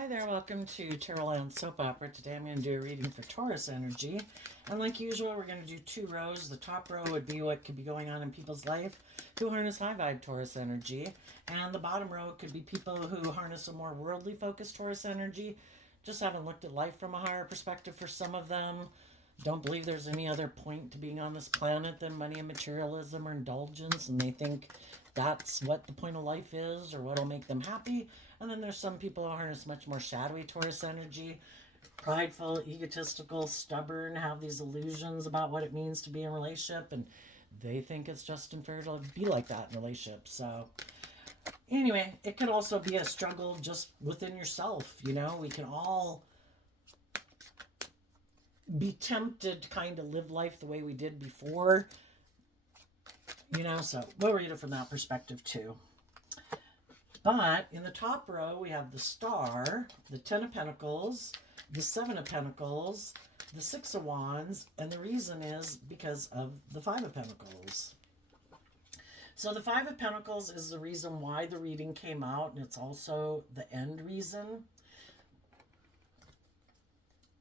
Hi there, welcome to Terrorland Soap Opera. Today I'm going to do a reading for Taurus energy. And like usual, we're going to do two rows. The top row would be what could be going on in people's life who harness high vibe Taurus energy. And the bottom row could be people who harness a more worldly focused Taurus energy. Just haven't looked at life from a higher perspective for some of them. Don't believe there's any other point to being on this planet than money and materialism or indulgence. And they think that's what the point of life is or what'll make them happy. And then there's some people who harness much more shadowy Taurus energy, prideful, egotistical, stubborn, have these illusions about what it means to be in a relationship, and they think it's just unfair to be like that in relationships. So anyway, it could also be a struggle just within yourself. We can all be tempted to kind of live life the way we did before. So we'll read it from that perspective too. But in the top row, we have the Star, the Ten of Pentacles, the Seven of Pentacles, the Six of Wands, and the reason is because of the Five of Pentacles. So the Five of Pentacles is the reason why the reading came out, and it's also the end reason.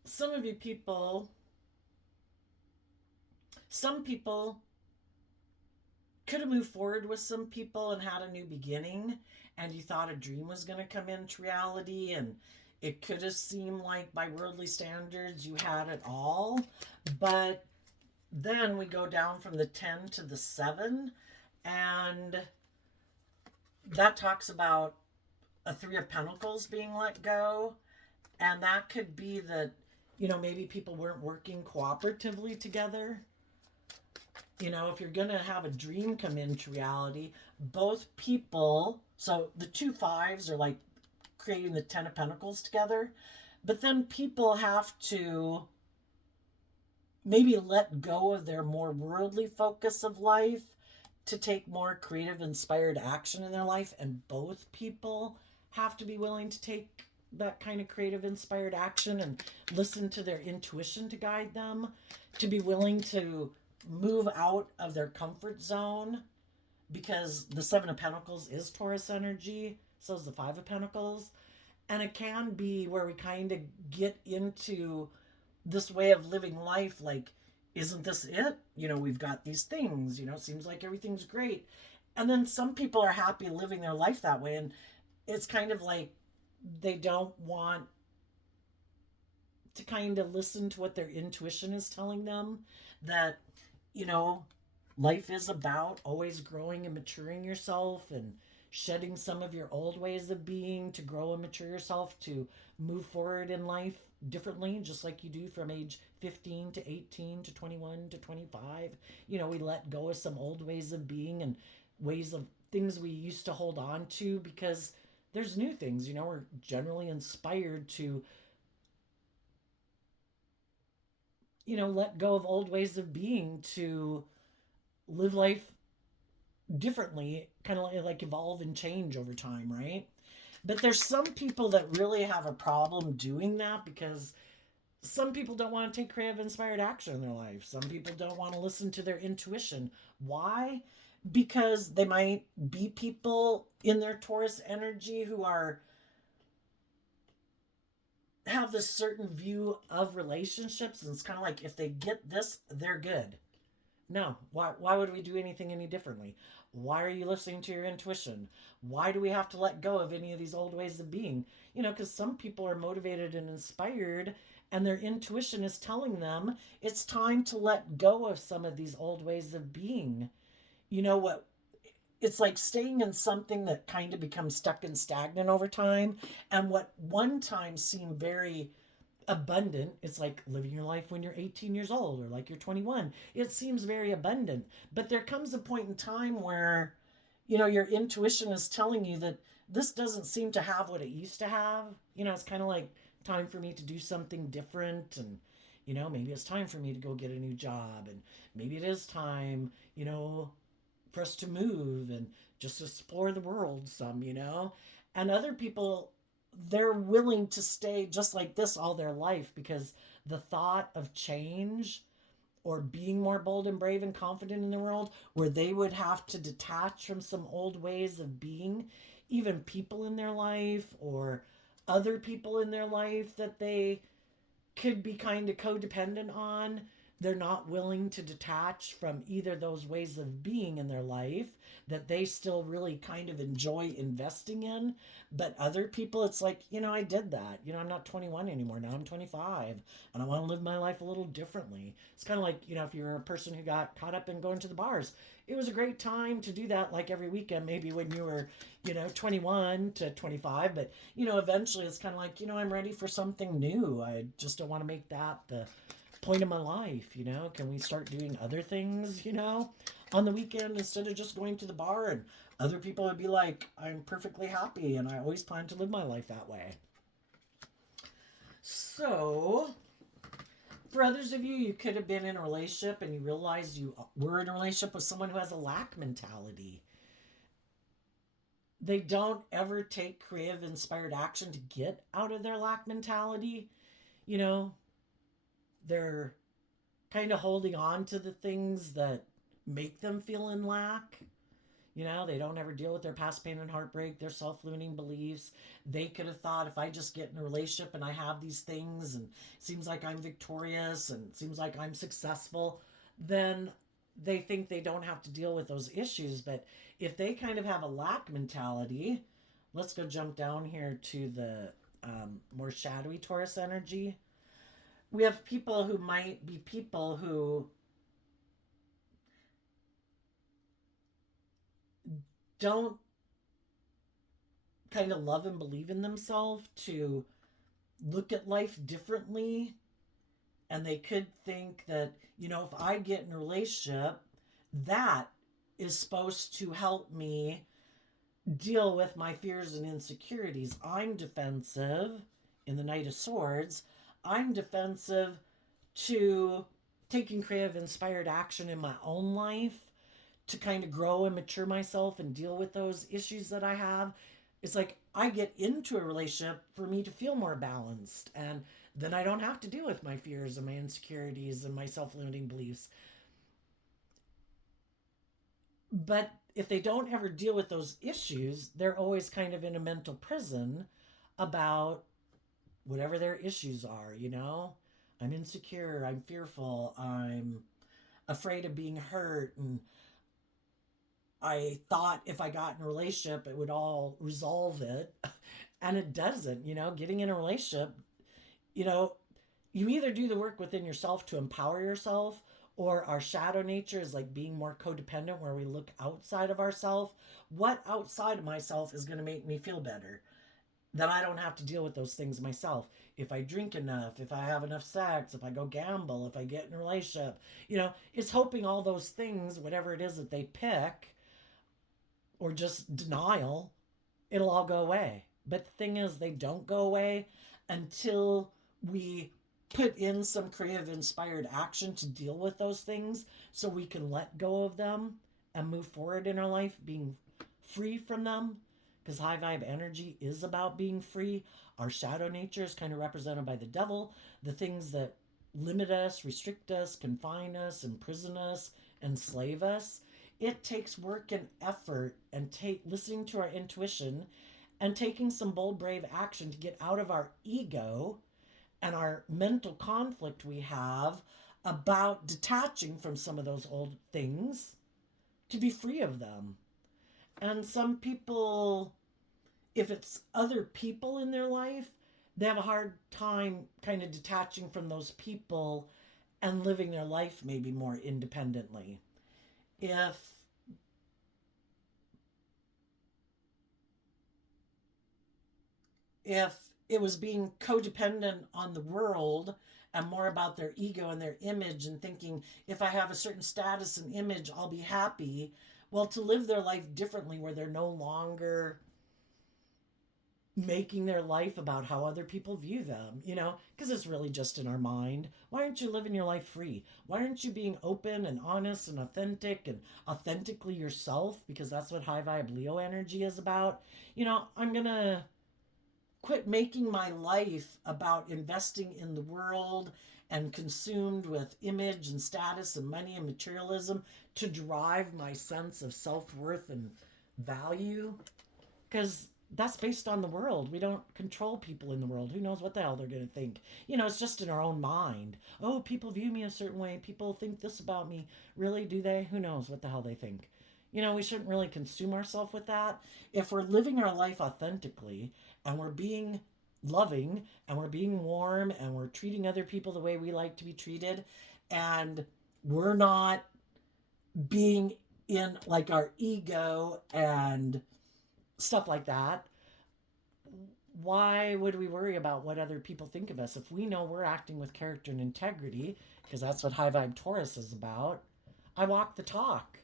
Some people could have moved forward with some people and had a new beginning, and you thought a dream was going to come into reality, and it could have seemed like by worldly standards you had it all. But then we go down from the 10 to the 7, and that talks about a Three of Pentacles being let go. And that could be that, maybe people weren't working cooperatively together. If you're going to have a dream come into reality, both people, so the two fives are like creating the Ten of Pentacles together, but then people have to maybe let go of their more worldly focus of life to take more creative, inspired action in their life, and both people have to be willing to take that kind of creative, inspired action and listen to their intuition to guide them, to be willing to move out of their comfort zone, because the Seven of Pentacles is Taurus energy, so is the Five of Pentacles, and it can be where we kind of get into this way of living life like, isn't this it? We've got these things, it seems like everything's great, and then some people are happy living their life that way, and it's kind of like they don't want to kind of listen to what their intuition is telling them, that life is about always growing and maturing yourself and shedding some of your old ways of being to grow and mature yourself, to move forward in life differently, just like you do from age 15 to 18 to 21 to 25. We let go of some old ways of being and ways of things we used to hold on to, because there's new things. We're generally inspired to let go of old ways of being to live life differently, kind of like evolve and change over time, right? But there's some people that really have a problem doing that, because some people don't want to take creative, inspired action in their life. Some people don't want to listen to their intuition. Why? Because they might be people in their Taurus energy who have this certain view of relationships, and it's kind of like, if they get this, they're good. No, why would we do anything any differently? Why are you listening to your intuition? Why do we have to let go of any of these old ways of being? Because some people are motivated and inspired, and their intuition is telling them it's time to let go of some of these old ways of being. What? It's like staying in something that kind of becomes stuck and stagnant over time. And what one time seemed very abundant, it's like living your life when you're 18 years old or like you're 21. It seems very abundant. But there comes a point in time where, your intuition is telling you that this doesn't seem to have what it used to have. It's kind of like time for me to do something different. And, maybe it's time for me to go get a new job. And maybe it is time, for us to move and just explore the world some, And other people, they're willing to stay just like this all their life, because the thought of change or being more bold and brave and confident in the world, where they would have to detach from some old ways of being, even people in their life or other people in their life that they could be kind of codependent on. They're not willing to detach from either those ways of being in their life that they still really kind of enjoy investing in. But other people, it's like, I did that. I'm not 21 anymore. Now I'm 25 and I want to live my life a little differently. It's kind of like, if you're a person who got caught up in going to the bars, it was a great time to do that like every weekend, maybe when you were, 21 to 25. But, eventually it's kind of like, I'm ready for something new. I just don't want to make that the point of my life. Can we start doing other things, on the weekend instead of just going to the bar? And other people would be like, I'm perfectly happy and I always plan to live my life that way. So for others of you, you could have been in a relationship and you realized you were in a relationship with someone who has a lack mentality. They don't ever take creative, inspired action to get out of their lack mentality. They're kind of holding on to the things that make them feel in lack. They don't ever deal with their past pain and heartbreak, their self-limiting beliefs. They could have thought, if I just get in a relationship and I have these things and it seems like I'm victorious and it seems like I'm successful, then they think they don't have to deal with those issues. But if they kind of have a lack mentality, let's go jump down here to the more shadowy Taurus energy. We have people who might be people who don't kind of love and believe in themselves to look at life differently. And they could think that, if I get in a relationship, that is supposed to help me deal with my fears and insecurities. I'm defensive in the Knight of Swords. I'm defensive to taking creative, inspired action in my own life to kind of grow and mature myself and deal with those issues that I have. It's like I get into a relationship for me to feel more balanced, and then I don't have to deal with my fears and my insecurities and my self-limiting beliefs. But if they don't ever deal with those issues, they're always kind of in a mental prison about whatever their issues are. I'm insecure, I'm fearful, I'm afraid of being hurt, and I thought if I got in a relationship, it would all resolve it. And it doesn't. Getting in a relationship, you either do the work within yourself to empower yourself, or our shadow nature is like being more codependent, where we look outside of ourselves. What outside of myself is going to make me feel better? That I don't have to deal with those things myself. If I drink enough, if I have enough sex, if I go gamble, if I get in a relationship, it's hoping all those things, whatever it is that they pick, or just denial, it'll all go away. But the thing is, they don't go away until we put in some creative, inspired action to deal with those things so we can let go of them and move forward in our life, being free from them. Because high vibe energy is about being free. Our shadow nature is kind of represented by the devil, the things that limit us, restrict us, confine us, imprison us, enslave us. It takes work and effort and listening to our intuition and taking some bold, brave action to get out of our ego and our mental conflict we have about detaching from some of those old things to be free of them. And some people, if it's other people in their life, they have a hard time kind of detaching from those people and living their life maybe more independently. If it was being codependent on the world and more about their ego and their image and thinking, if I have a certain status and image, I'll be happy. Well, to live their life differently, where they're no longer making their life about how other people view them, because it's really just in our mind. Why aren't you living your life free? Why aren't you being open and honest and authentically yourself? Because that's what high vibe Leo energy is about. I'm going to quit making my life about investing in the world and consumed with image and status and money and materialism to drive my sense of self-worth and value. Because that's based on the world. We don't control people in the world. Who knows what the hell they're going to think? It's just in our own mind. Oh, people view me a certain way. People think this about me. Really, do they? Who knows what the hell they think? We shouldn't really consume ourselves with that. If we're living our life authentically and we're being loving and we're being warm and we're treating other people the way we like to be treated, and we're not being in like our ego and stuff like that, why would we worry about what other people think of us if we know we're acting with character and integrity? Because that's what high vibe Taurus is about. I walk the talk.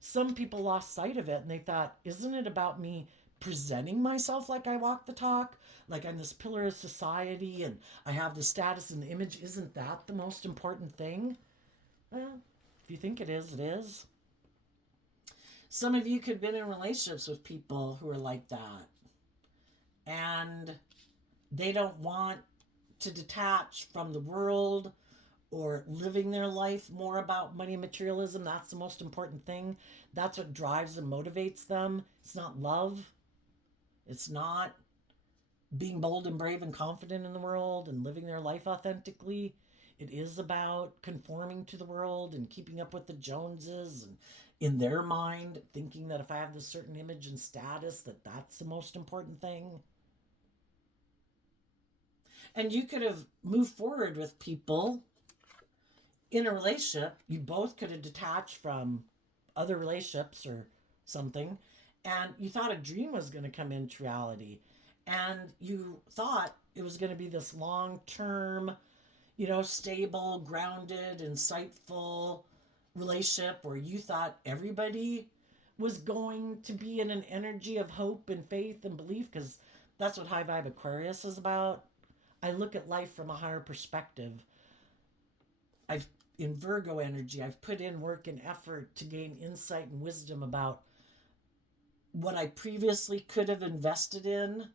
Some people lost sight of it and they thought, isn't it about me presenting myself like I walk the talk? Like I'm this pillar of society and I have the status and the image. Isn't that the most important thing? Well, if you think it is, it is. Some of you could have been in relationships with people who are like that. And they don't want to detach from the world or living their life more about money and materialism. That's the most important thing. That's what drives and motivates them. It's not love. It's not being bold and brave and confident in the world and living their life authentically. It is about conforming to the world and keeping up with the Joneses, and in their mind thinking that if I have this certain image and status, that that's the most important thing. And you could have moved forward with people in a relationship. You both could have detached from other relationships or something, and you thought a dream was going to come into reality, and you thought it was going to be this long-term, stable, grounded, insightful relationship where you thought everybody was going to be in an energy of hope and faith and belief, because that's what high vibe Aquarius is about. I look at life from a higher perspective. In Virgo energy, I've put in work and effort to gain insight and wisdom about what I previously could have invested in.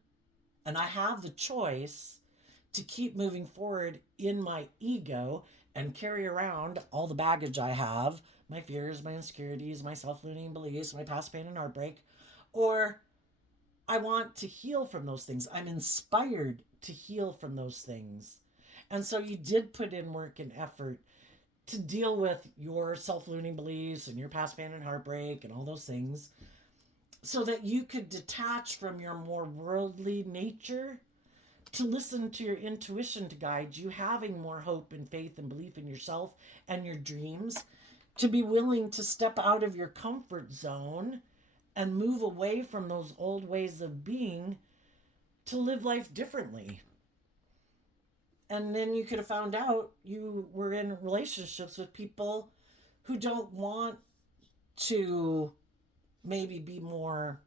And I have the choice to keep moving forward in my ego and carry around all the baggage I have, my fears, my insecurities, my self-limiting beliefs, my past pain and heartbreak, or I want to heal from those things. I'm inspired to heal from those things. And so you did put in work and effort to deal with your self-limiting beliefs and your past pain and heartbreak and all those things so that you could detach from your more worldly nature to listen to your intuition to guide you, having more hope and faith and belief in yourself and your dreams, to be willing to step out of your comfort zone and move away from those old ways of being to live life differently. And then you could have found out you were in relationships with people who don't want to maybe be more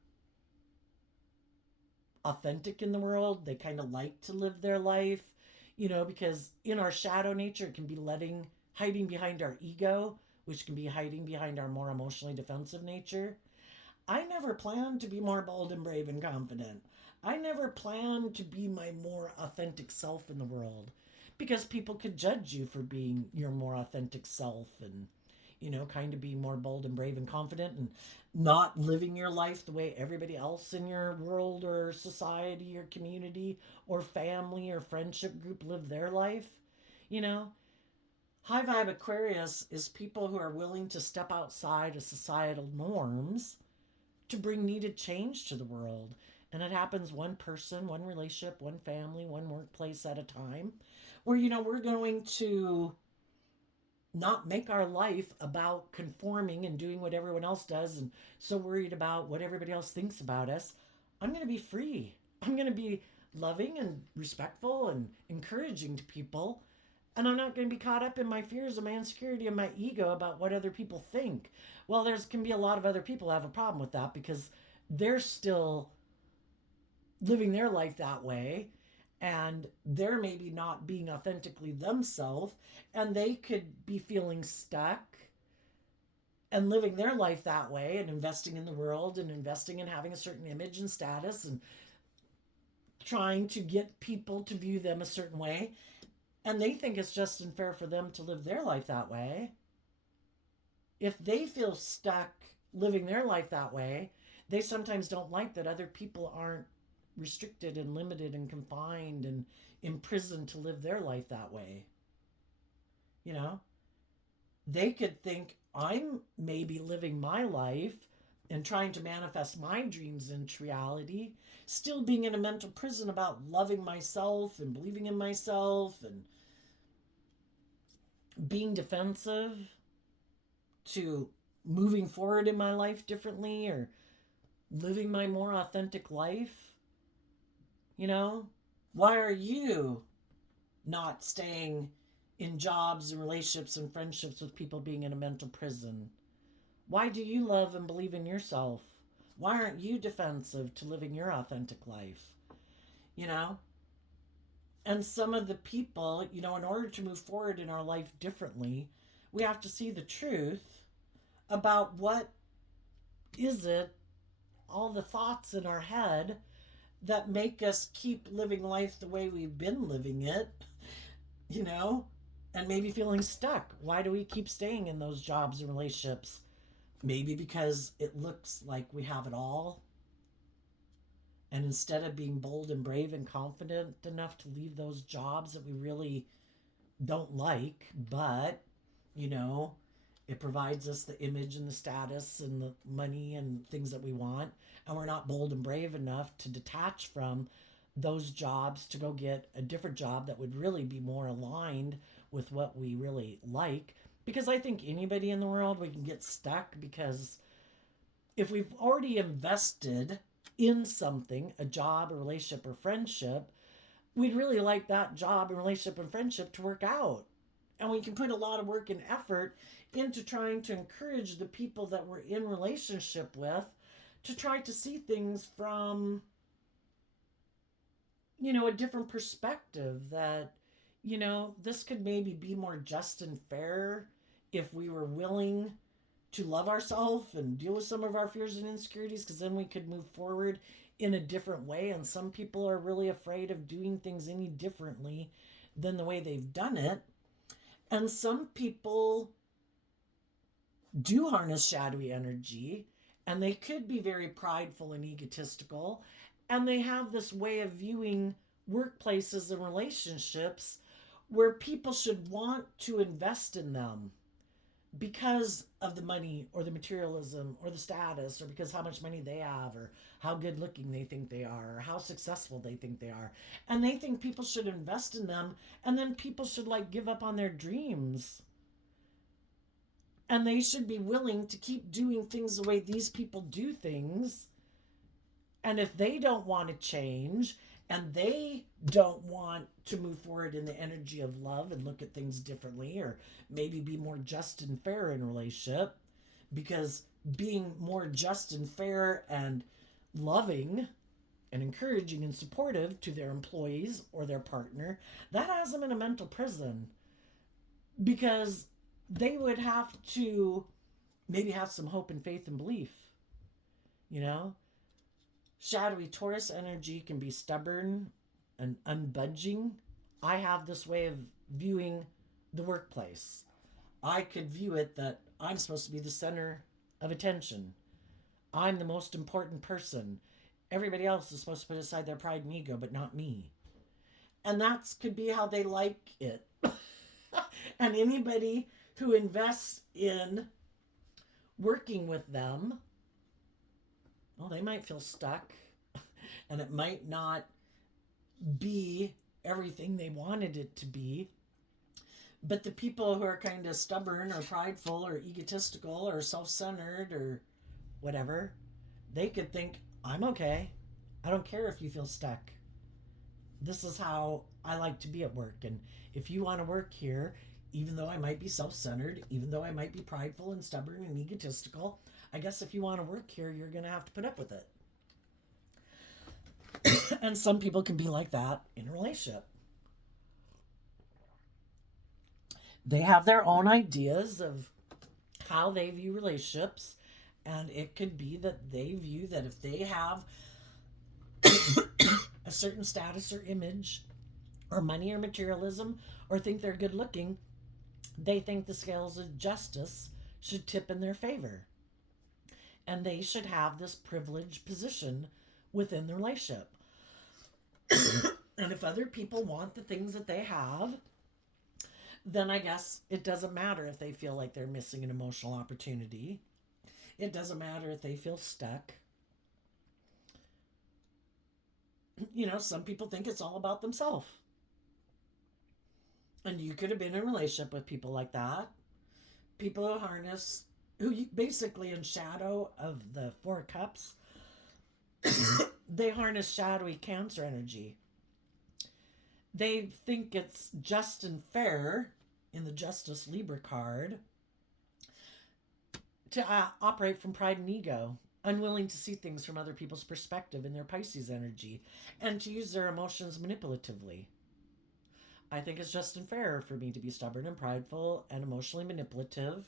authentic in the world. They kind of like to live their life, because in our shadow nature, it can be hiding behind our ego, which can be hiding behind our more emotionally defensive nature. I never planned to be more bold and brave and confident. I never planned to be my more authentic self in the world, because people could judge you for being your more authentic self and, kind of being more bold and brave and confident and not living your life the way everybody else in your world or society or community or family or friendship group live their life. High vibe Aquarius is people who are willing to step outside of societal norms to bring needed change to the world. And it happens one person, one relationship, one family, one workplace at a time, where, we're going to not make our life about conforming and doing what everyone else does and so worried about what everybody else thinks about us. I'm going to be free. I'm going to be loving and respectful and encouraging to people. And I'm not going to be caught up in my fears and my insecurity and my ego about what other people think. Well, there's can be a lot of other people who have a problem with that because they're still living their life that way, and they're maybe not being authentically themselves, and they could be feeling stuck and living their life that way and investing in the world and investing in having a certain image and status and trying to get people to view them a certain way, and they think it's just unfair for them to live their life that way. If they feel stuck living their life that way, they sometimes don't like that other people aren't restricted and limited and confined and imprisoned to live their life that way. You know, they could think I'm maybe living my life and trying to manifest my dreams into reality, still being in a mental prison about loving myself and believing in myself and being defensive to moving forward in my life differently or living my more authentic life. You know, why are you not staying in jobs and relationships and friendships with people being in a mental prison? Why do you love and believe in yourself? Why aren't you defensive to living your authentic life? You know? And some of the people, you know, in order to move forward in our life differently, we have to see the truth about what is it, all the thoughts in our head that make us keep living life the way we've been living it, you know, and maybe feeling stuck. Why do we keep staying in those jobs and relationships? Maybe because it looks like we have it all. And instead of being bold and brave and confident enough to leave those jobs that we really don't like, but, you know, it provides us the image and the status and the money and things that we want. And we're not bold and brave enough to detach from those jobs to go get a different job that would really be more aligned with what we really like. Because I think anybody in the world, we can get stuck because if we've already invested in something, a job, a relationship, or friendship, we'd really like that job and relationship and friendship to work out. And we can put a lot of work and effort into trying to encourage the people that we're in relationship with to try to see things from, you know, a different perspective, that, you know, this could maybe be more just and fair if we were willing to love ourselves and deal with some of our fears and insecurities, because then we could move forward in a different way. And some people are really afraid of doing things any differently than the way they've done it. And some people do harness shadowy energy, and they could be very prideful and egotistical, and they have this way of viewing workplaces and relationships where people should want to invest in them because of the money or the materialism or the status, or because how much money they have, or how good looking they think they are, or how successful they think they are. And they think people should invest in them, and then people should like give up on their dreams. And they should be willing to keep doing things the way these people do things. And if they don't want to change and they don't want to move forward in the energy of love and look at things differently, or maybe be more just and fair in a relationship, because being more just and fair and loving and encouraging and supportive to their employees or their partner, that has them in a mental prison, because they would have to maybe have some hope and faith and belief. You know, shadowy Taurus energy can be stubborn and unbudging. I have this way of viewing the workplace. I could view it that I'm supposed to be the center of attention. I'm the most important person. Everybody else is supposed to put aside their pride and ego, but not me. And that could be how they like it. And anybody who invests in working with them, well, they might feel stuck, and it might not be everything they wanted it to be. But the people who are kind of stubborn or prideful or egotistical or self-centered or whatever, they could think, I'm okay. I don't care if you feel stuck. This is how I like to be at work. And if you want to work here, even though I might be self-centered, even though I might be prideful and stubborn and egotistical, I guess if you want to work here, you're going to have to put up with it. And some people can be like that in a relationship. They have their own ideas of how they view relationships, and it could be that they view that if they have a certain status or image or money or materialism, or think they're good looking, they think the scales of justice should tip in their favor. And they should have this privileged position within the relationship. And if other people want the things that they have, then I guess it doesn't matter if they feel like they're missing an emotional opportunity. It doesn't matter if they feel stuck. Some people think it's all about themselves. And you could have been in a relationship with people like that. People who basically in shadow of the Four Cups, they harness shadowy Cancer energy. They think it's just and fair in the Justice Libra card to operate from pride and ego, unwilling to see things from other people's perspective in their Pisces energy, and to use their emotions manipulatively. I think it's just and fair for me to be stubborn and prideful and emotionally manipulative.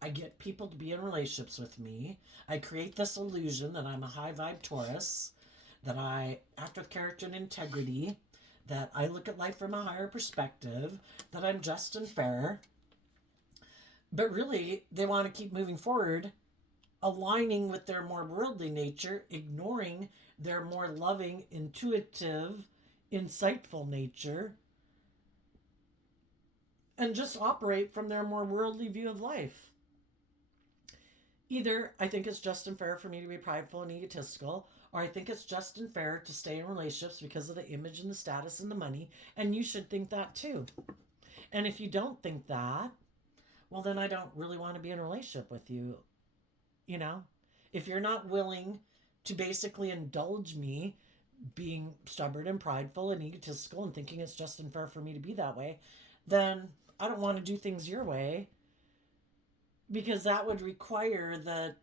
I get people to be in relationships with me. I create this illusion that I'm a high vibe Taurus, that I act with character and integrity, that I look at life from a higher perspective, that I'm just and fair. But really, they want to keep moving forward, aligning with their more worldly nature, ignoring their more loving, intuitive, insightful nature, and just operate from their more worldly view of life. Either I think it's just and fair for me to be prideful and egotistical, or I think it's just and fair to stay in relationships because of the image and the status and the money, and you should think that too. And if you don't think that, well, then I don't really want to be in a relationship with you. If you're not willing to basically indulge me being stubborn and prideful and egotistical and thinking it's just and fair for me to be that way, then I don't want to do things your way, because that would require that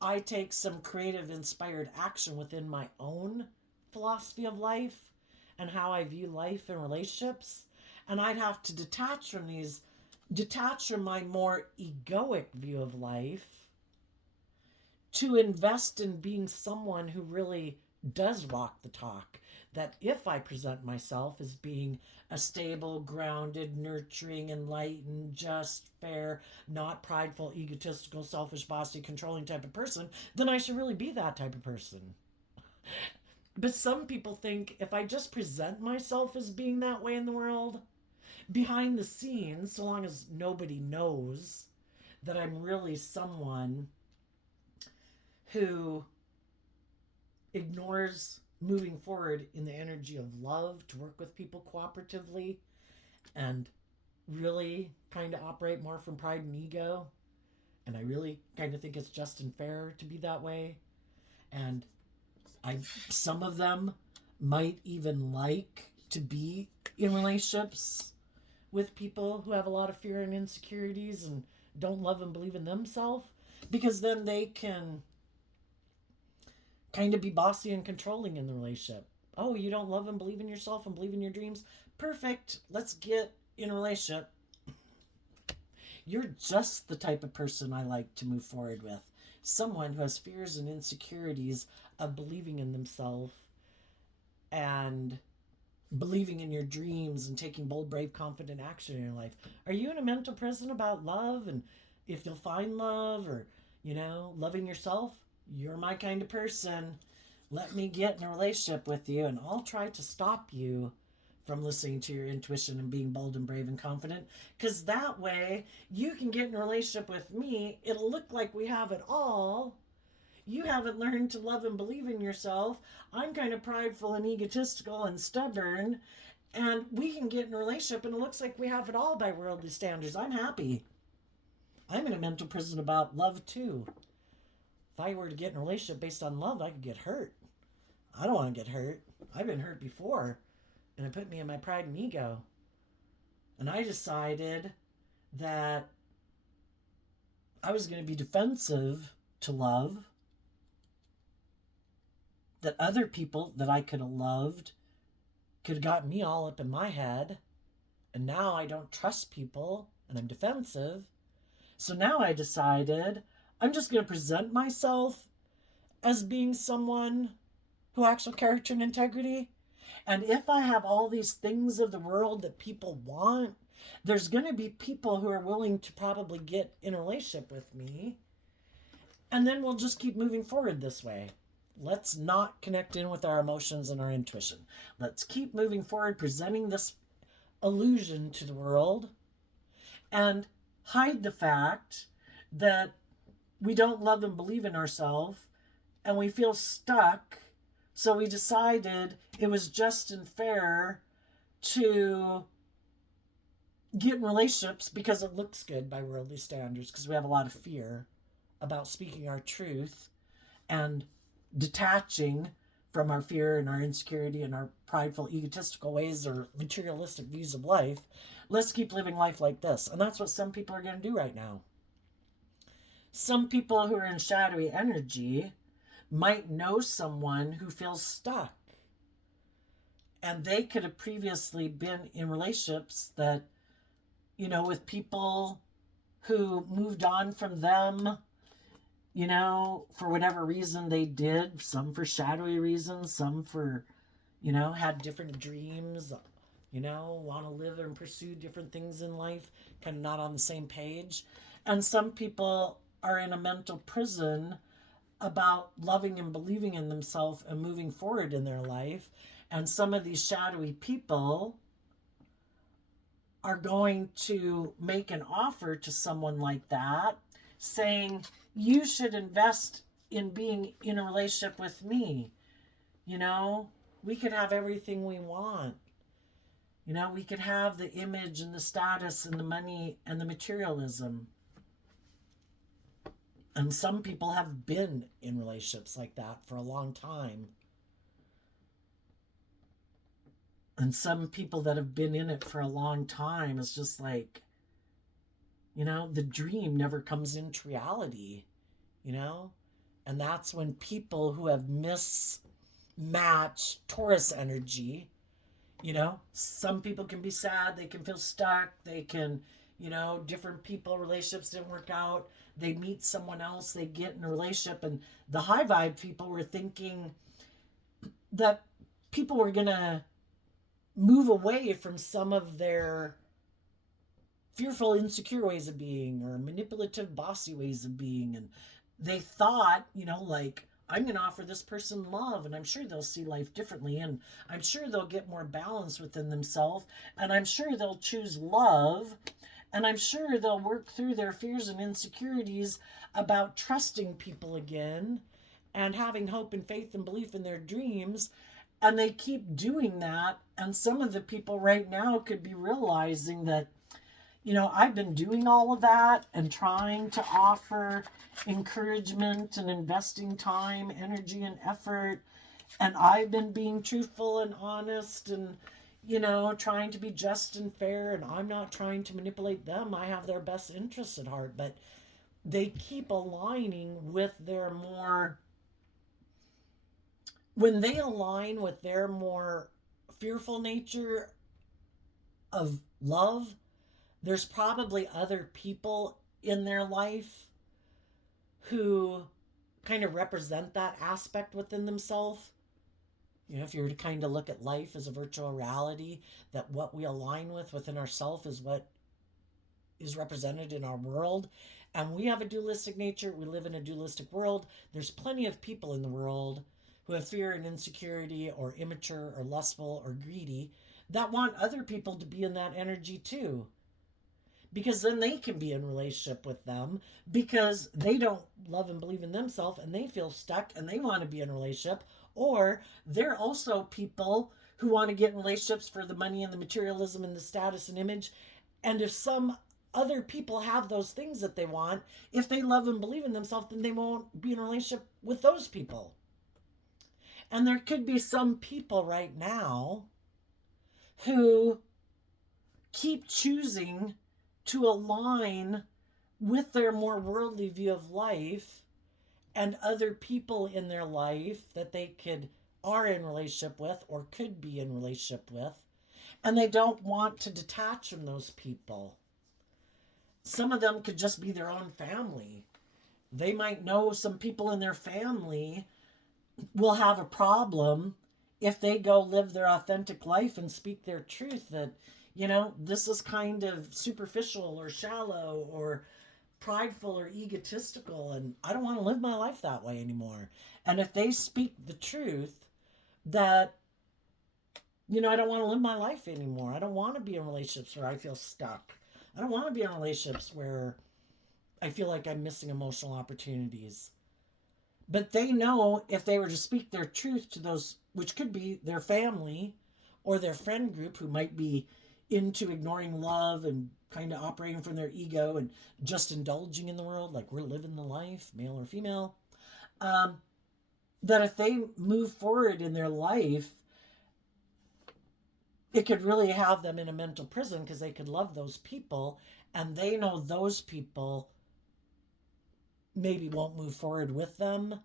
I take some creative, inspired action within my own philosophy of life and how I view life and relationships. And I'd have to detach from my more egoic view of life to invest in being someone who really does walk the talk. That if I present myself as being a stable, grounded, nurturing, enlightened, just, fair, not prideful, egotistical, selfish, bossy, controlling type of person, then I should really be that type of person. But some people think if I just present myself as being that way in the world, behind the scenes, so long as nobody knows that I'm really someone who ignores moving forward in the energy of love, to work with people cooperatively, and really kind of operate more from pride and ego. And I really kind of think it's just and fair to be that way. And some of them might even like to be in relationships with people who have a lot of fear and insecurities and don't love and believe in themselves, because then they can kind of be bossy and controlling in the relationship. Oh, you don't love and believe in yourself and believe in your dreams? Perfect. Let's get in a relationship. You're just the type of person I like to move forward with. Someone who has fears and insecurities of believing in themselves and believing in your dreams and taking bold, brave, confident action in your life. Are you in a mental prison about love and if you'll find love, or, loving yourself? You're my kind of person. Let me get in a relationship with you, and I'll try to stop you from listening to your intuition and being bold and brave and confident. Because that way, you can get in a relationship with me. It'll look like we have it all. You haven't learned to love and believe in yourself. I'm kind of prideful and egotistical and stubborn. And we can get in a relationship, and it looks like we have it all by worldly standards. I'm happy. I'm in a mental prison about love, too. If I were to get in a relationship based on love, I could get hurt. I don't want to get hurt. I've been hurt before, and it put me in my pride and ego. And I decided that I was going to be defensive to love, that other people that I could have loved could have gotten me all up in my head, and now I don't trust people, and I'm defensive. So now I decided I'm just going to present myself as being someone who acts with character and integrity. And if I have all these things of the world that people want, there's going to be people who are willing to probably get in a relationship with me. And then we'll just keep moving forward this way. Let's not connect in with our emotions and our intuition. Let's keep moving forward, presenting this illusion to the world, and hide the fact that we don't love and believe in ourselves and we feel stuck. So we decided it was just and fair to get in relationships because it looks good by worldly standards, because we have a lot of fear about speaking our truth and detaching from our fear and our insecurity and our prideful, egotistical ways or materialistic views of life. Let's keep living life like this. And that's what some people are going to do right now. Some people who are in shadowy energy might know someone who feels stuck. And they could have previously been in relationships that, with people who moved on from them, for whatever reason they did. Some for shadowy reasons, some for, had different dreams, want to live and pursue different things in life, kind of not on the same page. And some people are in a mental prison about loving and believing in themselves and moving forward in their life. And some of these shadowy people are going to make an offer to someone like that, saying, you should invest in being in a relationship with me. We could have everything we want. We could have the image and the status and the money and the materialism. And some people have been in relationships like that for a long time. And some people that have been in it for a long time, it's just like, the dream never comes into reality, And that's when people who have mismatched Taurus energy, some people can be sad, they can feel stuck, they can, different people, relationships didn't work out. They meet someone else, they get in a relationship, and the high vibe people were thinking that people were going to move away from some of their fearful, insecure ways of being or manipulative, bossy ways of being. And they thought, I'm going to offer this person love, and I'm sure they'll see life differently, and I'm sure they'll get more balance within themselves, and I'm sure they'll choose love, and I'm sure they'll work through their fears and insecurities about trusting people again and having hope and faith and belief in their dreams. And they keep doing that. And some of the people right now could be realizing that, I've been doing all of that and trying to offer encouragement and investing time, energy, and effort. And I've been being truthful and honest and, trying to be just and fair. And I'm not trying to manipulate them. I have their best interests at heart. But they keep aligning with their more... When they align with their more fearful nature of love, there's probably other people in their life who kind of represent that aspect within themselves. If you were to kind of look at life as a virtual reality, that what we align with within ourselves is what is represented in our world. And we have a dualistic nature. We live in a dualistic world. There's plenty of people in the world who have fear and insecurity or immature or lustful or greedy that want other people to be in that energy too. Because then they can be in relationship with them because they don't love and believe in themselves and they feel stuck and they want to be in a relationship. Or they're also people who want to get in relationships for the money and the materialism and the status and image. And if some other people have those things that they want, if they love and believe in themselves, then they won't be in a relationship with those people. And there could be some people right now who keep choosing to align with their more worldly view of life and other people in their life that they are in relationship with or could be in relationship with, and they don't want to detach from those people. Some of them could just be their own family. They might know some people in their family will have a problem if they go live their authentic life and speak their truth, that, this is kind of superficial or shallow or prideful or egotistical, and I don't want to live my life that way anymore. And if they speak the truth that, I don't want to live my life anymore. I don't want to be in relationships where I feel stuck. I don't want to be in relationships where I feel like I'm missing emotional opportunities. But they know if they were to speak their truth to those, which could be their family or their friend group who might be into ignoring love and kind of operating from their ego and just indulging in the world, like we're living the life, male or female, that if they move forward in their life, it could really have them in a mental prison because they could love those people, and they know those people maybe won't move forward with them,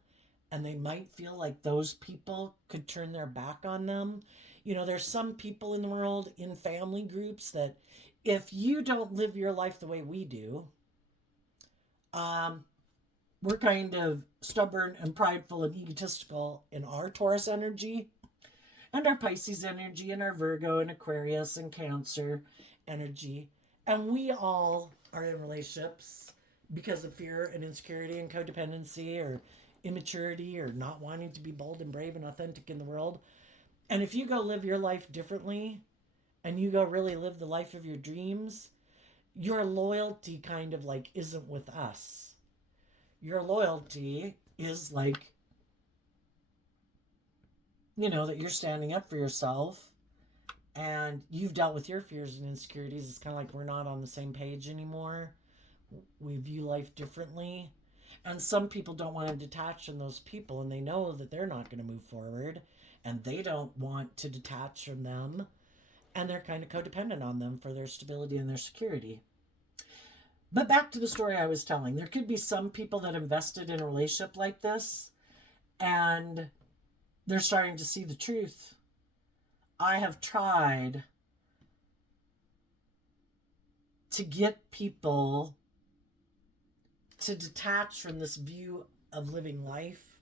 and they might feel like those people could turn their back on them. There's some people in the world, in family groups, that if you don't live your life the way we do, we're kind of stubborn and prideful and egotistical in our Taurus energy, and our Pisces energy, and our Virgo and Aquarius and Cancer energy. And we all are in relationships because of fear and insecurity and codependency or immaturity or not wanting to be bold and brave and authentic in the world. And if you go live your life differently and you go really live the life of your dreams, your loyalty kind of like isn't with us. Your loyalty is like, that you're standing up for yourself and you've dealt with your fears and insecurities. It's kind of like we're not on the same page anymore. We view life differently. And some people don't want to detach from those people, and they know that they're not going to move forward, and they don't want to detach from them, and they're kind of codependent on them for their stability and their security. But back to the story I was telling. There could be some people that invested in a relationship like this, and they're starting to see the truth. I have tried to get people to detach from this view of living life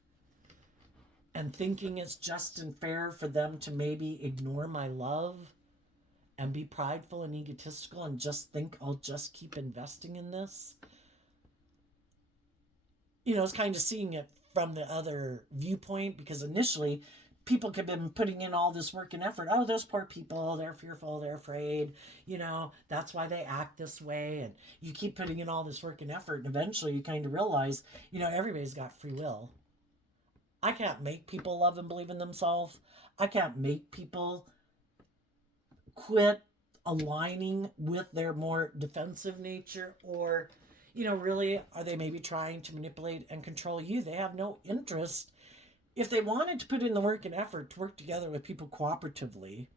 and thinking it's just and fair for them to maybe ignore my love and be prideful and egotistical and just think I'll just keep investing in this. It's kind of seeing it from the other viewpoint, because initially people could have been putting in all this work and effort. Oh, those poor people, they're fearful, they're afraid, that's why they act this way. And you keep putting in all this work and effort, and eventually you kind of realize, everybody's got free will. I can't make people love and believe in themselves. I can't make people quit aligning with their more defensive nature, or really, are they maybe trying to manipulate and control you? They have no interest. If they wanted to put in the work and effort to work together with people cooperatively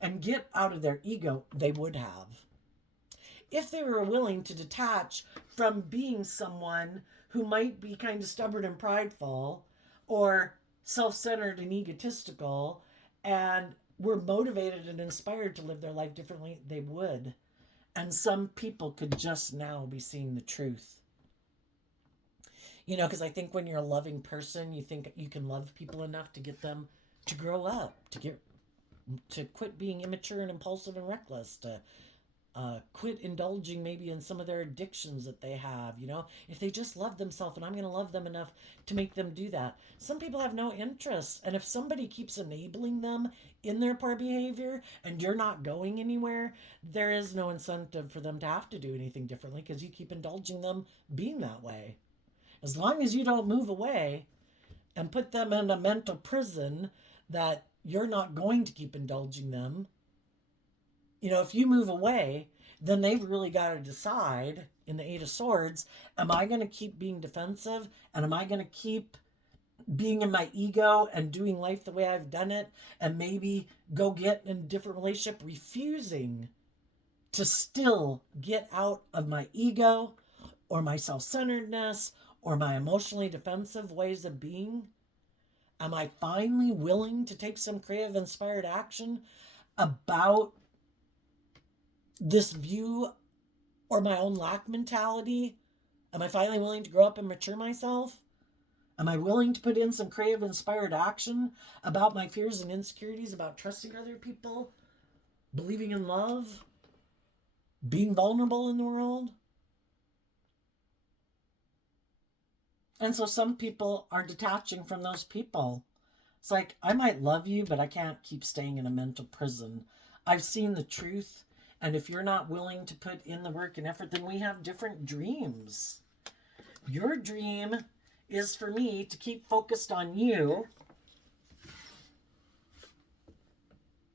and get out of their ego, they would have. If they were willing to detach from being someone who might be kind of stubborn and prideful or self-centered and egotistical, and were motivated and inspired to live their life differently, they would. And some people could just now be seeing the truth. Because I think when you're a loving person, you think you can love people enough to get them to grow up, to quit being immature and impulsive and reckless, to quit indulging maybe in some of their addictions that they have. If they just love themselves, and I'm going to love them enough to make them do that. Some people have no interest, and if somebody keeps enabling them in their poor behavior and you're not going anywhere, there is no incentive for them to have to do anything differently, because you keep indulging them being that way. As long as you don't move away and put them in a mental prison that you're not going to keep indulging them, if you move away, then they've really got to decide in the Eight of Swords, am I going to keep being defensive, and am I going to keep being in my ego and doing life the way I've done it, and maybe go get in a different relationship, refusing to still get out of my ego or my self-centeredness or my emotionally defensive ways of being? Am I finally willing to take some creative, inspired action about this view or my own lack mentality? Am I finally willing to grow up and mature myself? Am I willing to put in some creative, inspired action about my fears and insecurities, about trusting other people, believing in love, being vulnerable in the world? And so some people are detaching from those people. It's like, I might love you, but I can't keep staying in a mental prison. I've seen the truth. And if you're not willing to put in the work and effort, then we have different dreams. Your dream is for me to keep focused on you,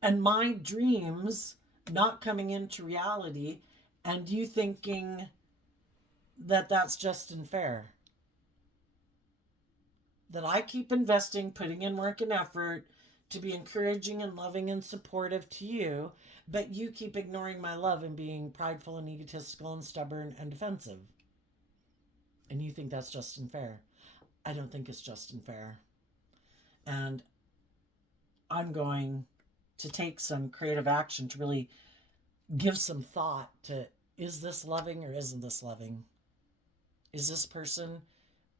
and my dreams not coming into reality, and you thinking that that's just and fair. That I keep investing, putting in work and effort to be encouraging and loving and supportive to you, but you keep ignoring my love and being prideful and egotistical and stubborn and defensive. And you think that's just and fair. I don't think it's just and fair. And I'm going to take some creative action to really give some thought to, is this loving or isn't this loving? Is this person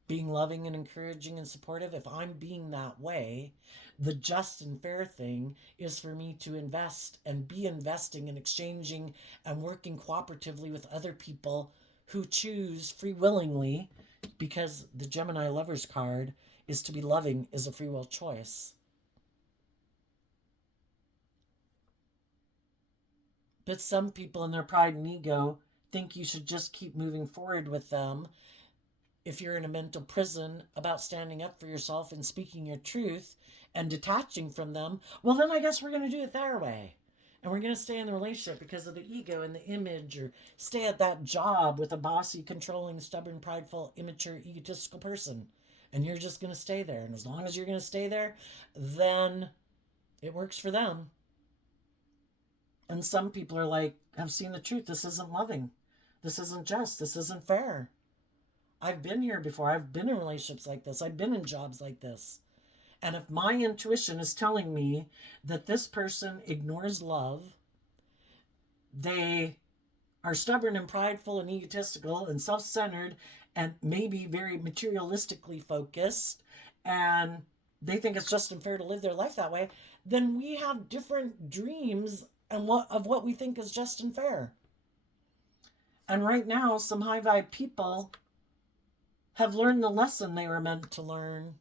being loving and encouraging and supportive? If I'm being that way, the just and fair thing is for me to invest and be investing and exchanging and working cooperatively with other people who choose free willingly, because the Gemini Lovers card is to be loving is a free will choice. But some people in their pride and ego think you should just keep moving forward with them if you're in a mental prison about standing up for yourself and speaking your truth and detaching from them. Well, then I guess we're going to do it their way. And we're going to stay in the relationship because of the ego and the image, or stay at that job with a bossy, controlling, stubborn, prideful, immature, egotistical person. And you're just going to stay there. And as long as you're going to stay there, then it works for them. And some people are like, have seen the truth. This isn't loving. This isn't just. This isn't fair. I've been here before. I've been in relationships like this. I've been in jobs like this. And if my intuition is telling me that this person ignores love, they are stubborn and prideful and egotistical and self-centered and maybe very materialistically focused, and they think it's just unfair to live their life that way, then we have different dreams and of what we think is just and fair. And right now, some high vibe people have learned the lesson they were meant to learn.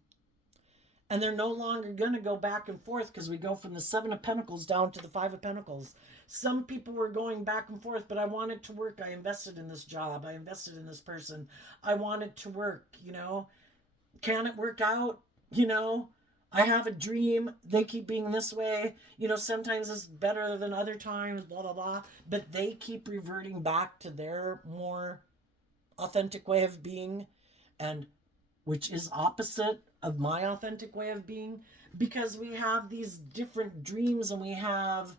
And they're no longer going to go back and forth, because we go from the Seven of Pentacles down to the Five of Pentacles. Some people were going back and forth, but I wanted to work. I invested in this job. I invested in this person. I wanted to work, Can it work out? I have a dream. They keep being this way. Sometimes it's better than other times, blah, blah, blah. But they keep reverting back to their more authentic way of being, and which is opposite of my authentic way of being, because we have these different dreams and we have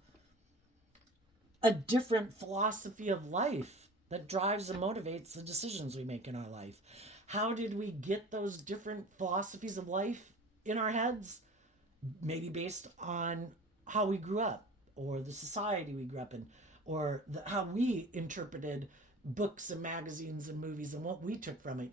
a different philosophy of life that drives and motivates the decisions we make in our life. How did we get those different philosophies of life in our heads? Maybe based on how we grew up, or the society we grew up in, or how we interpreted books and magazines and movies and what we took from it.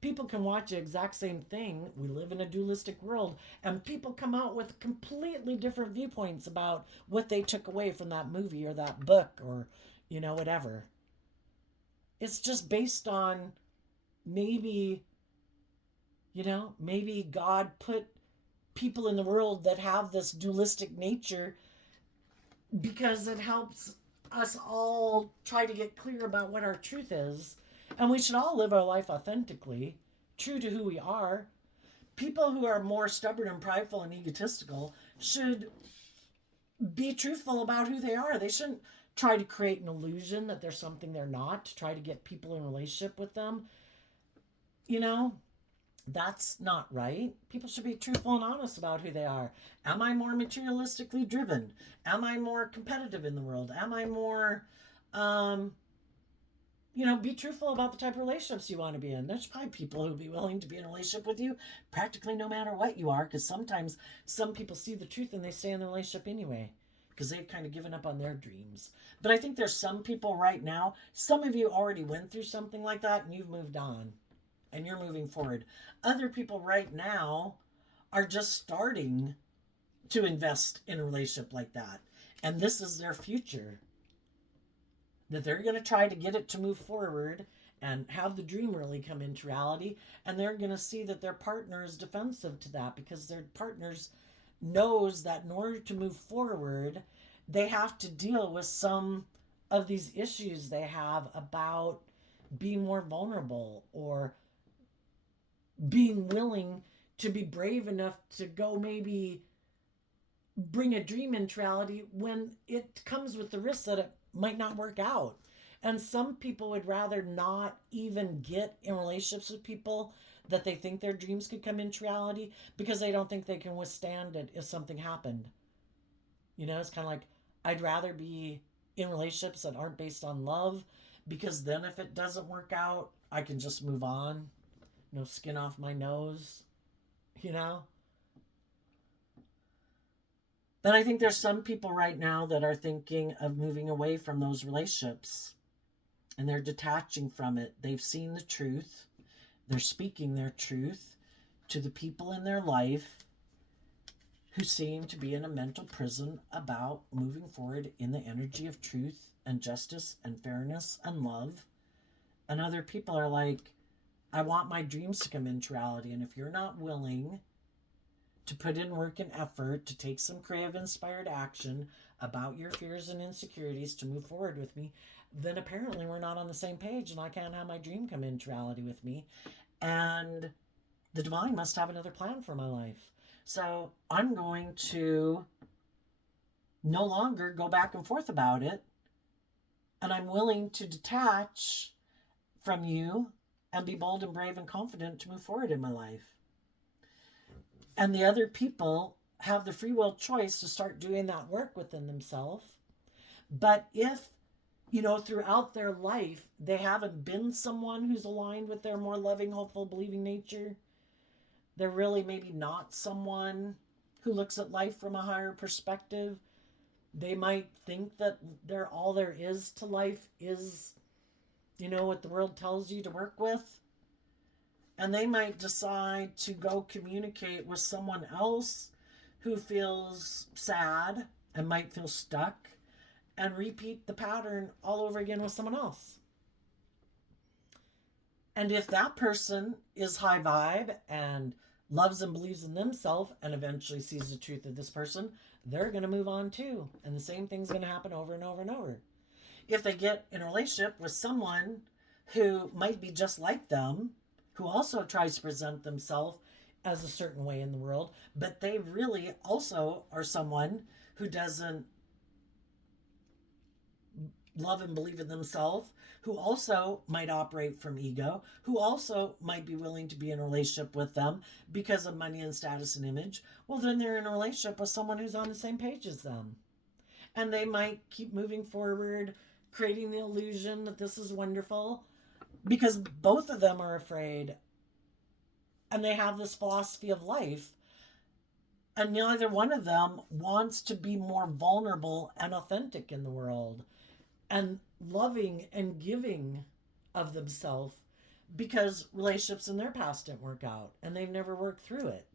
People can watch the exact same thing. We live in a dualistic world, and people come out with completely different viewpoints about what they took away from that movie or that book, or whatever. It's just based on maybe God put people in the world that have this dualistic nature because it helps us all try to get clear about what our truth is. And we should all live our life authentically, true to who we are. People who are more stubborn and prideful and egotistical should be truthful about who they are. They shouldn't try to create an illusion that they're something they're not, to try to get people in a relationship with them. That's not right. People should be truthful and honest about who they are. Am I more materialistically driven? Am I more competitive in the world? Am I more, be truthful about the type of relationships you want to be in. There's probably people who will be willing to be in a relationship with you practically no matter what you are, because sometimes some people see the truth and they stay in the relationship anyway, because they've kind of given up on their dreams. But I think there's some people right now, some of you already went through something like that and you've moved on. And you're moving forward. Other people right now are just starting to invest in a relationship like that. And this is their future. That they're going to try to get it to move forward. and have the dream really come into reality. And they're going to see that their partner is defensive to that, because their partners knows that in order to move forward, they have to deal with some of these issues they have about being more vulnerable, or being willing to be brave enough to go maybe bring a dream into reality when it comes with the risk that it might not work out. And some people would rather not even get in relationships with people that they think their dreams could come into reality, because they don't think they can withstand it if something happened. It's kind of like, I'd rather be in relationships that aren't based on love, because then if it doesn't work out, I can just move on. No skin off my nose, you know? But I think there's some people right now that are thinking of moving away from those relationships, and they're detaching from it. They've seen the truth. They're speaking their truth to the people in their life who seem to be in a mental prison about moving forward in the energy of truth and justice and fairness and love. And other people are like, I want my dreams to come into reality. And if you're not willing to put in work and effort to take some creative inspired action about your fears and insecurities to move forward with me, then apparently we're not on the same page, and I can't have my dream come into reality with me. And the divine must have another plan for my life. So I'm going to no longer go back and forth about it. And I'm willing to detach from you and be bold and brave and confident to move forward in my life. And the other people have the free will choice to start doing that work within themselves. But if, throughout their life, they haven't been someone who's aligned with their more loving, hopeful, believing nature, they're really maybe not someone who looks at life from a higher perspective. They might think that all there is to life is, what the world tells you to work with. And they might decide to go communicate with someone else who feels sad and might feel stuck, and repeat the pattern all over again with someone else. And if that person is high vibe and loves and believes in themselves and eventually sees the truth of this person, they're going to move on too. And the same thing's going to happen over and over and over. If they get in a relationship with someone who might be just like them, who also tries to present themselves as a certain way in the world, but they really also are someone who doesn't love and believe in themselves, who also might operate from ego, who also might be willing to be in a relationship with them because of money and status and image, well, then they're in a relationship with someone who's on the same page as them. And they might keep moving forward, creating the illusion that this is wonderful, because both of them are afraid. And they have this philosophy of life. And neither one of them wants to be more vulnerable and authentic in the world, and loving and giving of themselves, because relationships in their past didn't work out and they've never worked through it.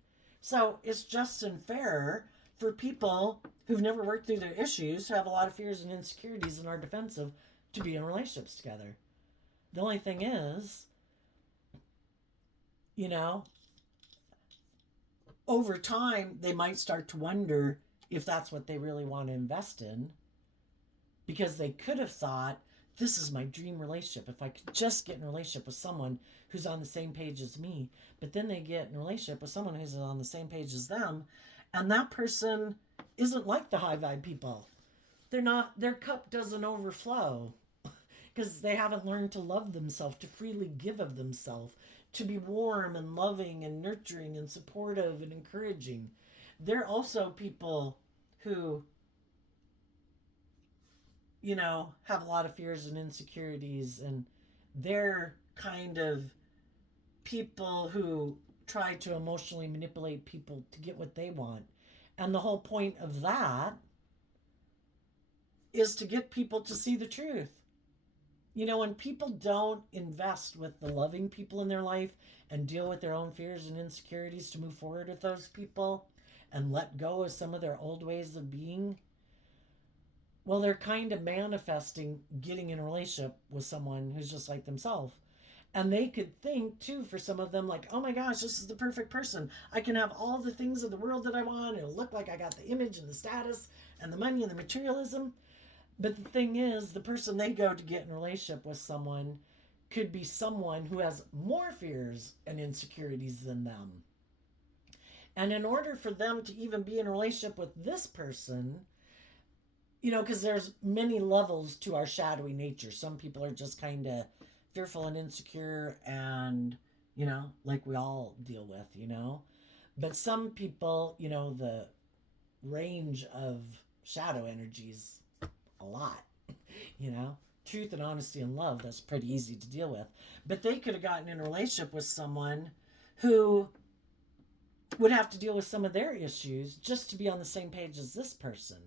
So it's just and fair for people who've never worked through their issues, who have a lot of fears and insecurities and are defensive, to be in relationships together. The only thing is, over time, they might start to wonder if that's what they really want to invest in, because they could have thought, this is my dream relationship. If I could just get in a relationship with someone who's on the same page as me. But then they get in a relationship with someone who's on the same page as them, and that person isn't like the high vibe people. They're not, their cup doesn't overflow because they haven't learned to love themselves, to freely give of themselves, to be warm and loving and nurturing and supportive and encouraging. They're also people who, have a lot of fears and insecurities, and they're kind of people who try to emotionally manipulate people to get what they want. And the whole point of that is to get people to see the truth. When people don't invest with the loving people in their life and deal with their own fears and insecurities to move forward with those people and let go of some of their old ways of being, well, they're kind of manifesting getting in a relationship with someone who's just like themselves. And they could think too, for some of them, like, oh my gosh, this is the perfect person. I can have all the things of the world that I want. It'll look like I got the image and the status and the money and the materialism. But the thing is, the person they go to get in a relationship with someone could be someone who has more fears and insecurities than them. And in order for them to even be in a relationship with this person, because there's many levels to our shadowy nature. Some people are just kind of fearful and insecure and, like we all deal with. But some people, the range of shadow energies a lot, you know. Truth and honesty and love, that's pretty easy to deal with. But they could have gotten in a relationship with someone who would have to deal with some of their issues just to be on the same page as this person.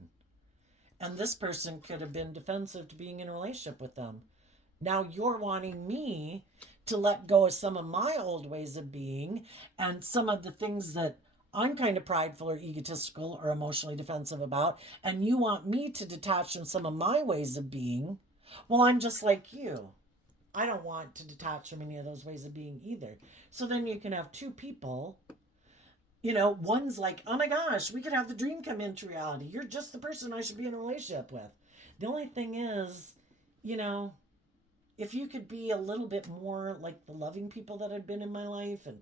And this person could have been defensive to being in a relationship with them. Now you're wanting me to let go of some of my old ways of being and some of the things that I'm kind of prideful or egotistical or emotionally defensive about, and you want me to detach from some of my ways of being. Well, I'm just like you. I don't want to detach from any of those ways of being either. So then you can have two people. One's like, oh my gosh, we could have the dream come into reality. You're just the person I should be in a relationship with. The only thing is, if you could be a little bit more like the loving people that have been in my life and,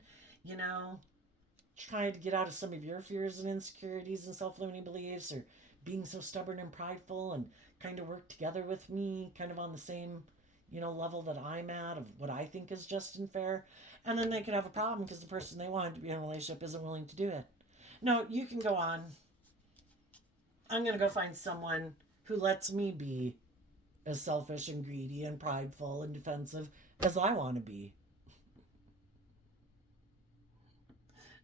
trying to get out of some of your fears and insecurities and self-limiting beliefs, or being so stubborn and prideful, and kind of work together with me kind of on the same level that I'm at of what I think is just and fair. And then they could have a problem because the person they wanted to be in a relationship isn't willing to do it. No, you can go on. I'm going to go find someone who lets me be as selfish and greedy and prideful and defensive as I want to be.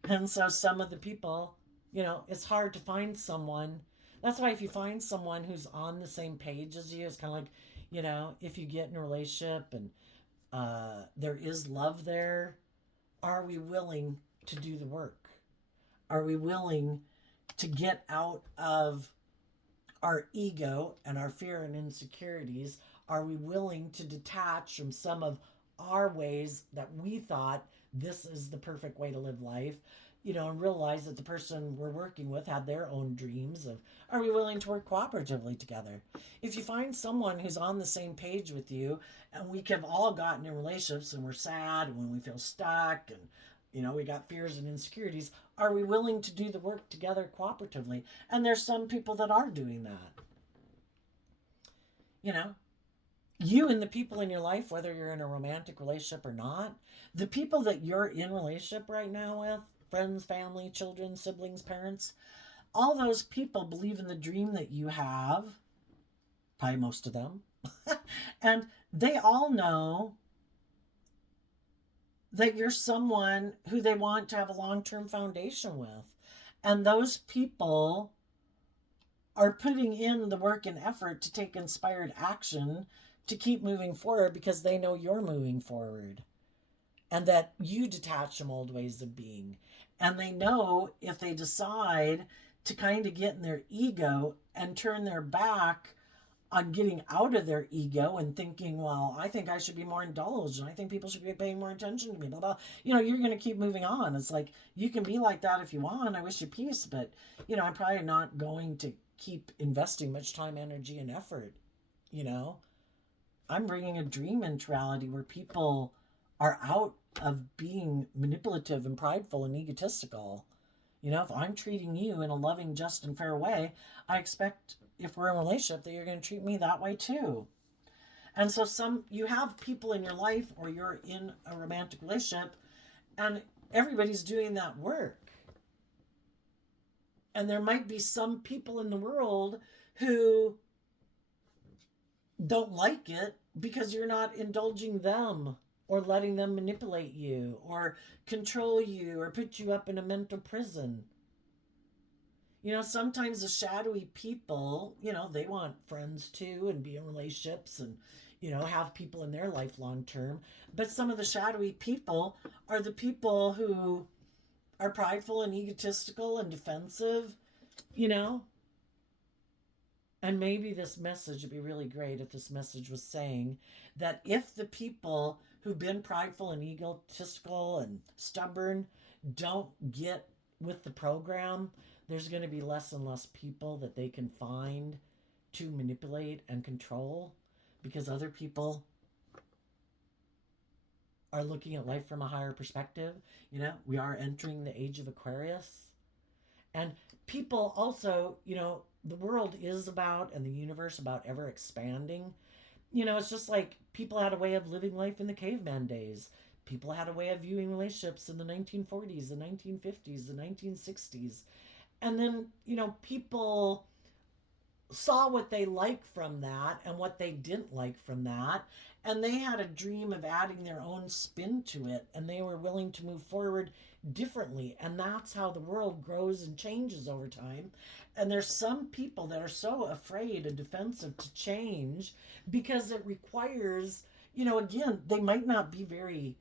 And so some of the people, it's hard to find someone. That's why if you find someone who's on the same page as you, it's kind of like, if you get in a relationship and there is love there, are we willing to do the work? Are we willing to get out of our ego and our fear and insecurities? Are we willing to detach from some of our ways that we thought this is the perfect way to live life? And realize that the person we're working with had their own dreams of, are we willing to work cooperatively together? If you find someone who's on the same page with you, and we have all gotten in relationships and we're sad when we feel stuck and, we got fears and insecurities, are we willing to do the work together cooperatively? And there's some people that are doing that. You and the people in your life, whether you're in a romantic relationship or not, the people that you're in relationship right now with, friends, family, children, siblings, parents, all those people believe in the dream that you have, probably most of them, and they all know that you're someone who they want to have a long-term foundation with. And those people are putting in the work and effort to take inspired action to keep moving forward because they know you're moving forward and that you detach from old ways of being. And they know if they decide to kind of get in their ego and turn their back on getting out of their ego and thinking, well, I think I should be more indulged and I think people should be paying more attention to me, blah, blah. You're going to keep moving on. It's like, you can be like that if you want. I wish you peace, but, I'm probably not going to keep investing much time, energy, and effort. I'm bringing a dream into reality where people are out of being manipulative and prideful and egotistical. If I'm treating you in a loving, just, and fair way, I expect, if we're in a relationship, that you're going to treat me that way too. And so you have people in your life, or you're in a romantic relationship, and everybody's doing that work. And there might be some people in the world who don't like it because you're not indulging them or letting them manipulate you or control you or put you up in a mental prison. Sometimes the shadowy people, they want friends too and be in relationships and, have people in their life long term. But some of the shadowy people are the people who are prideful and egotistical and defensive, And maybe this message would be really great if this message was saying that if the people who've been prideful and egotistical and stubborn don't get with the program, there's going to be less and less people that they can find to manipulate and control, because other people are looking at life from a higher perspective. You know, we are entering the age of Aquarius. And people also, you know, the world is about, and the universe about, ever expanding. You know, it's just like people had a way of living life in the caveman days. People had a way of viewing relationships in the 1940s, the 1950s, the 1960s. And then, you know, people saw what they liked from that and what they didn't like from that. And they had a dream of adding their own spin to it. And they were willing to move forward differently. And that's how the world grows and changes over time. And there's some people that are so afraid and defensive to change because it requires, you know, again, they might not be very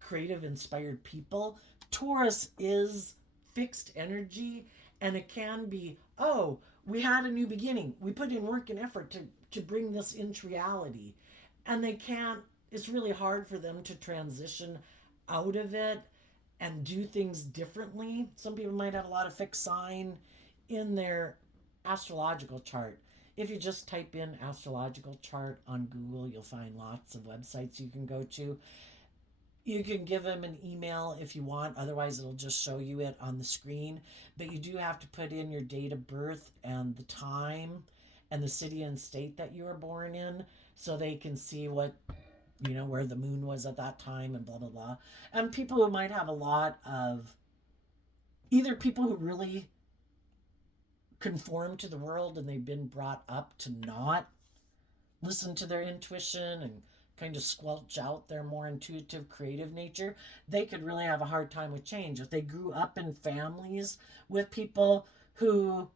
creative, inspired people. Taurus is fixed energy, and it can be, oh, we had a new beginning. We put in work and effort to bring this into reality. And they can't, it's really hard for them to transition out of it and do things differently. Some people might have a lot of fixed sign in their astrological chart. If you just type in astrological chart on Google, you'll find lots of websites you can go to. You can give them an email if you want. Otherwise, it'll just show you it on the screen. But you do have to put in your date of birth and the time and the city and state that you were born in, so they can see what, you know, where the moon was at that time and blah, blah, blah. And people who might have a lot of, either people who really conform to the world and they've been brought up to not listen to their intuition and kind of squelch out their more intuitive, creative nature, they could really have a hard time with change. If they grew up in families with people who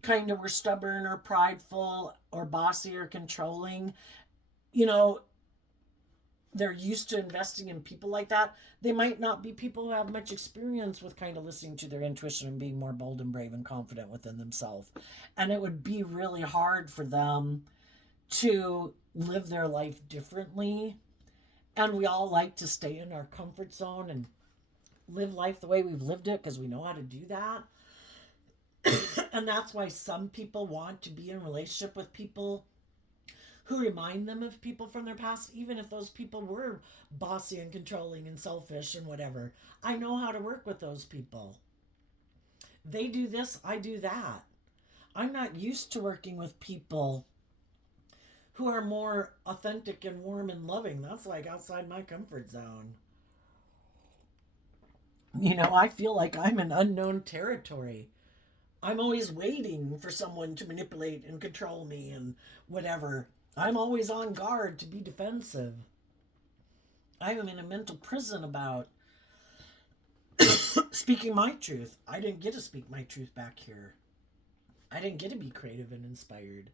kind of were stubborn or prideful or bossy or controlling, you know, they're used to investing in people like that. They might not be people who have much experience with kind of listening to their intuition and being more bold and brave and confident within themselves. And it would be really hard for them to live their life differently. And we all like to stay in our comfort zone and live life the way we've lived it because we know how to do that. And that's why some people want to be in a relationship with people who remind them of people from their past, even if those people were bossy and controlling and selfish and whatever. I know how to work with those people. They do this, I do that. I'm not used to working with people who are more authentic and warm and loving. That's like outside my comfort zone. You know, I feel like I'm in unknown territory. I'm always waiting for someone to manipulate and control me and whatever. I'm always on guard to be defensive. I am in a mental prison about speaking my truth. I didn't get to speak my truth back here. I didn't get to be creative and inspired.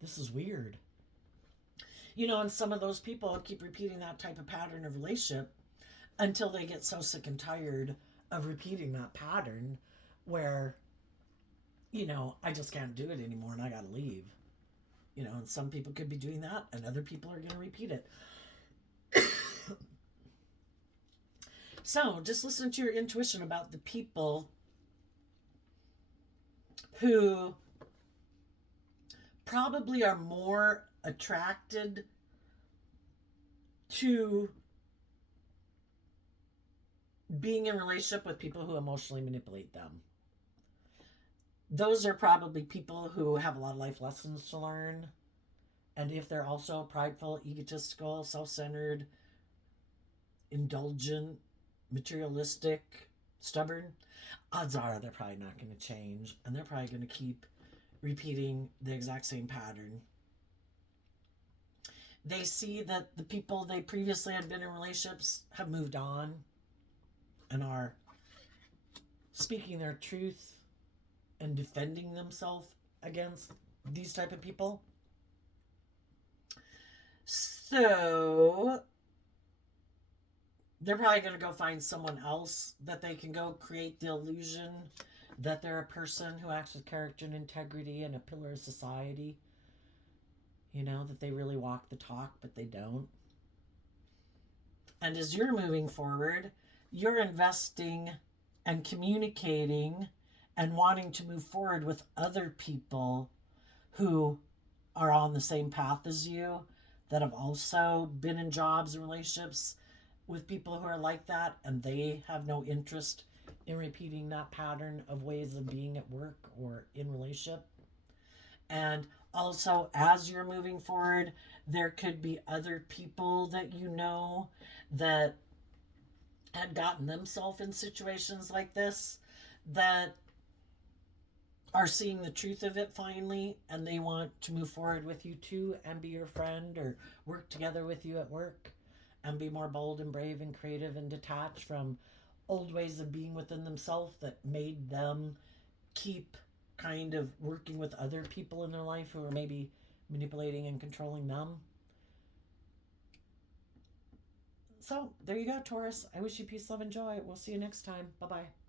This is weird. You know, and some of those people keep repeating that type of pattern of relationship until they get so sick and tired of repeating that pattern where, you know, I just can't do it anymore and I got to leave. You know, and some people could be doing that and other people are going to repeat it. So just listen to your intuition about the people who probably are more attracted to being in a relationship with people who emotionally manipulate them. Those are probably people who have a lot of life lessons to learn. And if they're also prideful, egotistical, self-centered, indulgent, materialistic, stubborn, odds are they're probably not going to change. And they're probably going to keep repeating the exact same pattern. They see that the people they previously had been in relationships have moved on and are speaking their truth and defending themselves against these type of people. So they're probably going to go find someone else that they can go create the illusion that they're a person who acts with character and integrity and a pillar of society. You know, that they really walk the talk, but they don't. And as you're moving forward, you're investing and communicating and wanting to move forward with other people who are on the same path as you, that have also been in jobs and relationships with people who are like that, and they have no interest in repeating that pattern of ways of being at work or in relationship. And also, as you're moving forward, there could be other people that you know that had gotten themselves in situations like this, that are seeing the truth of it finally, and they want to move forward with you too and be your friend or work together with you at work and be more bold and brave and creative and detached from old ways of being within themselves that made them keep kind of working with other people in their life who are maybe manipulating and controlling them. So there you go, Taurus. I wish you peace, love, and joy. We'll see you next time. Bye bye.